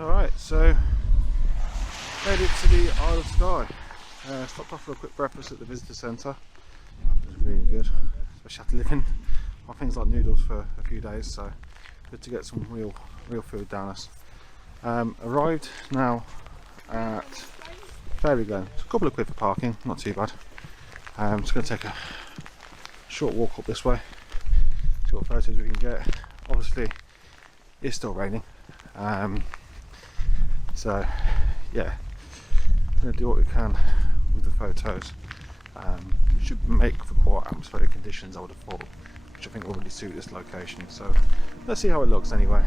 Alright, so made it to the Isle of Skye. Stopped off for a quick breakfast at the visitor centre. It was really good, especially after living on things like noodles for a few days, so good to get some real food down us. Arrived now at Fairy Glen. It's a couple of quid for parking, not too bad. Just going to take a short walk up this way, see what photos we can get. Obviously it's still raining, so yeah, we're going to do what we can with the photos. Should make for quite atmospheric conditions, I would have thought, which I think will really suit this location, so let's see how it looks anyway.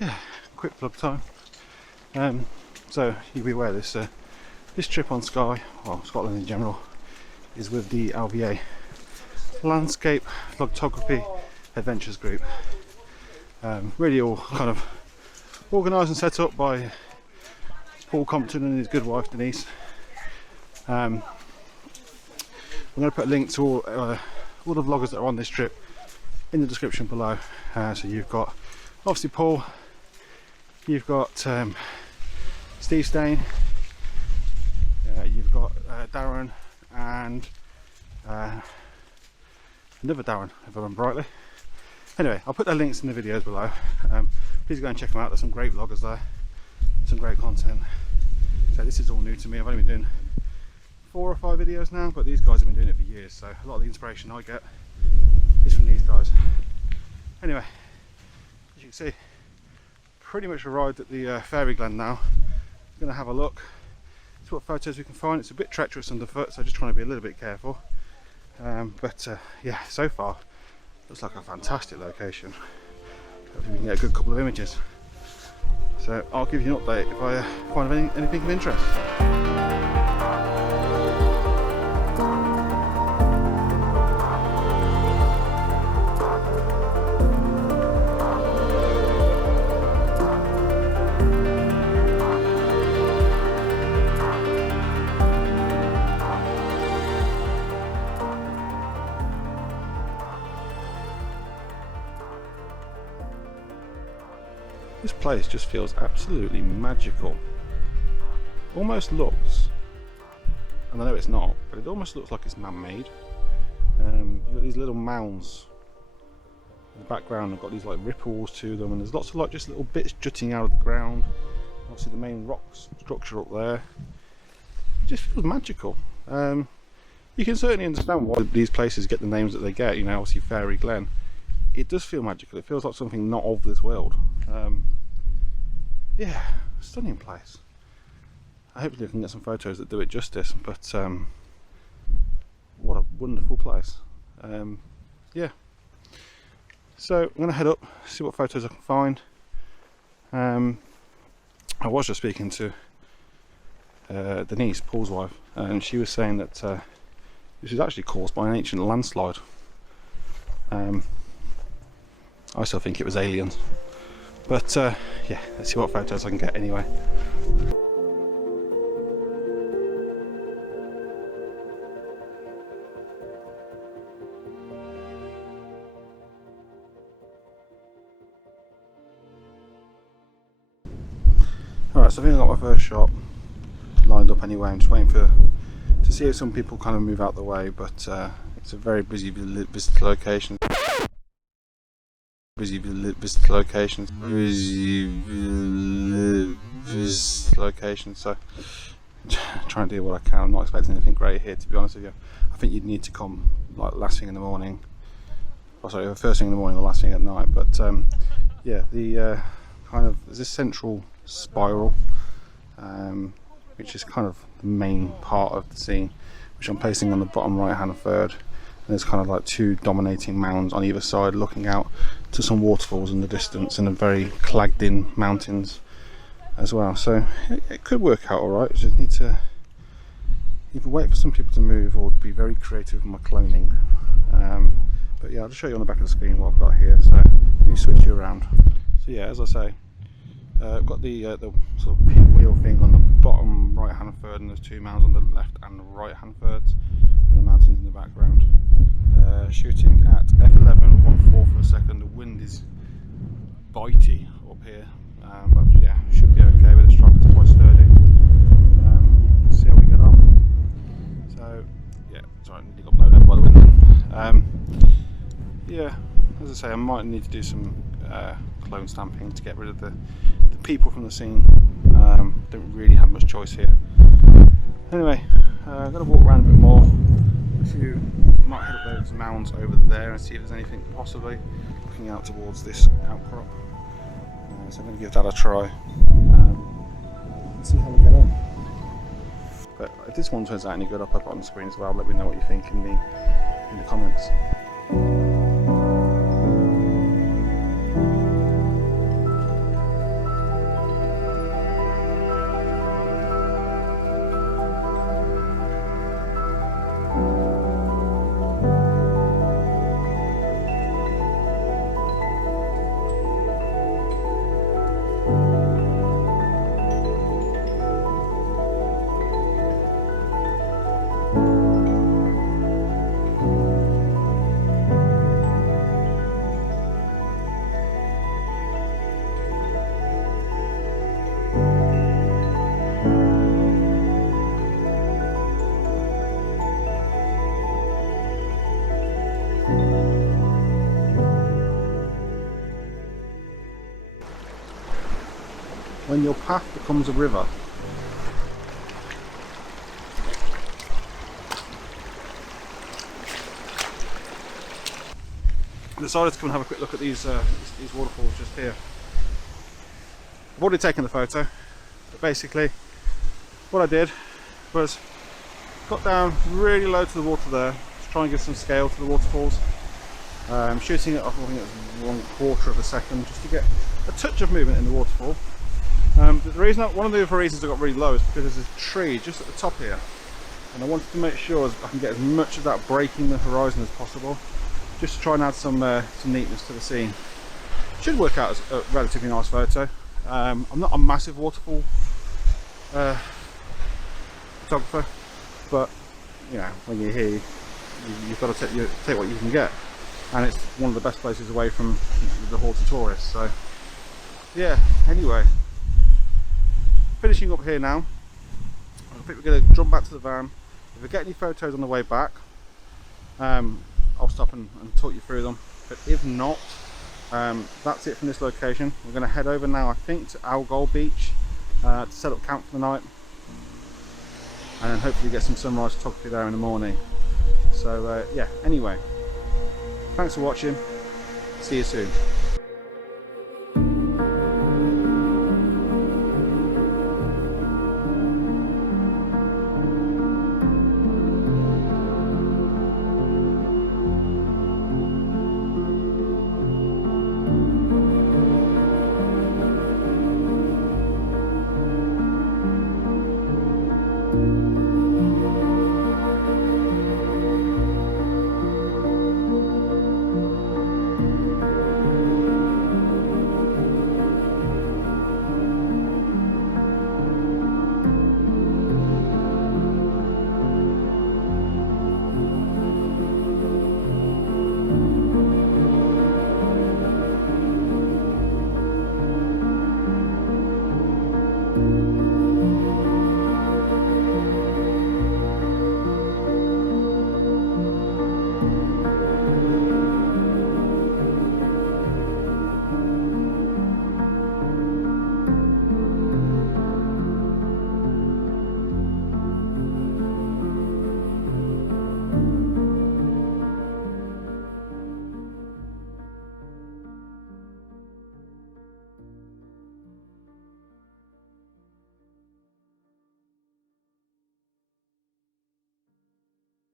Yeah, quick plug time. So you'll be aware this trip on Skye, well Scotland in general, is with the LVA Landscape Photography Adventures Group. Really all kind of organised and set up by Paul Compton and his good wife Denise. I'm going to put a link to all the vloggers that are on this trip in the description below. So you've got obviously Paul, you've got Steve Stain, you've got Darren, and another Darren, if I remember rightly. Anyway, I'll put their links in the videos below. Please go and check them out. There's some great vloggers there, some great content. So this is all new to me. I've only been doing 4 or 5 videos now, but these guys have been doing it for years, so a lot of the inspiration I get is from these guys. Anyway, as you can see, pretty much arrived at the Fairy Glen now. I'm going to have a look, see what photos we can find. It's a bit treacherous underfoot, so just trying to be a little bit careful. But yeah, so far looks like a fantastic location. Hopefully we can get a good couple of images. So I'll give you an update if I find anything of interest. This place just feels absolutely magical. Almost looks, and I know it's not, but it almost looks like it's man-made. You've got these little mounds in the background. They've got these like ripples to them, and there's lots of like just little bits jutting out of the ground. Obviously the main rock structure up there. It just feels magical. You can certainly understand why these places get the names that they get. You know, obviously Fairy Glen. It does feel magical. It feels like something not of this world. Yeah, stunning place. Hopefully I can get some photos that do it justice, but what a wonderful place. Yeah, so I'm going to head up, see what photos I can find. I was just speaking to Denise, Paul's wife, and she was saying that this was actually caused by an ancient landslide. I still think it was aliens, but yeah, let's see what photos I can get anyway. Alright, so I think I got my first shot lined up anyway. I'm just waiting to see if some people kind of move out the way, but it's a very busy visitor location. Busy locations, so trying to do what I can. I'm not expecting anything great here, to be honest with you. I think you'd need to come like last thing in the morning, or sorry, first thing in the morning or last thing at night. But yeah, the kind of, there's this central spiral, which is kind of the main part of the scene, which I'm placing on the bottom right hand third. And there's kind of like two dominating mounds on either side, looking out to some waterfalls in the distance and a very clagged in mountains as well. So it could work out alright. I just need to either wait for some people to move or be very creative with my cloning. But yeah, I'll just show you on the back of the screen what I've got here. So let me switch you around. So yeah, as I say, I've got the sort of pinwheel thing on the bottom right hand third, and there's two mounds on the left and right hand thirds, and the mountains in the background. Shooting at f11, 1/4 of a second. The wind is bitey up here, but yeah, should be okay with this truck. It's quite sturdy. Let's see how we get on. So yeah, sorry, I need to upload that by the wind then. Yeah, as I say, I might need to do some clone stamping to get rid of the people from the scene. Don't really have much choice here. Anyway, I'm going to walk around a bit more. Might head up those mounds over there and see if there's anything possibly looking out towards this outcrop. So I'm going to give that a try and see how we get on. But if this one turns out any good, I'll pop it on the screen as well. Let me know what you think in the comments. When your path becomes a river. I decided to come and have a quick look at these waterfalls just here. I've already taken the photo, but basically what I did was got down really low to the water there to try and give some scale to the waterfalls. Shooting it off, I think it was 1/4 of a second, just to get a touch of movement in the waterfall. One of the other reasons I got really low is because there's a tree just at the top here, and I wanted to make sure I can get as much of that breaking the horizon as possible, just to try and add some neatness to the scene. Should work out as a relatively nice photo. I'm not a massive waterfall photographer, but you know, when you're here, you've got to take what you can get, and it's one of the best places away from the haughty tourists. So yeah, anyway, finishing up here now. I think we're going to jump back to the van. If we get any photos on the way back, I'll stop and talk you through them. But if not, that's it from this location. We're going to head over now, I think, to Algol Beach to set up camp for the night, and then hopefully get some sunrise photography there in the morning. So yeah, anyway, thanks for watching. See you soon.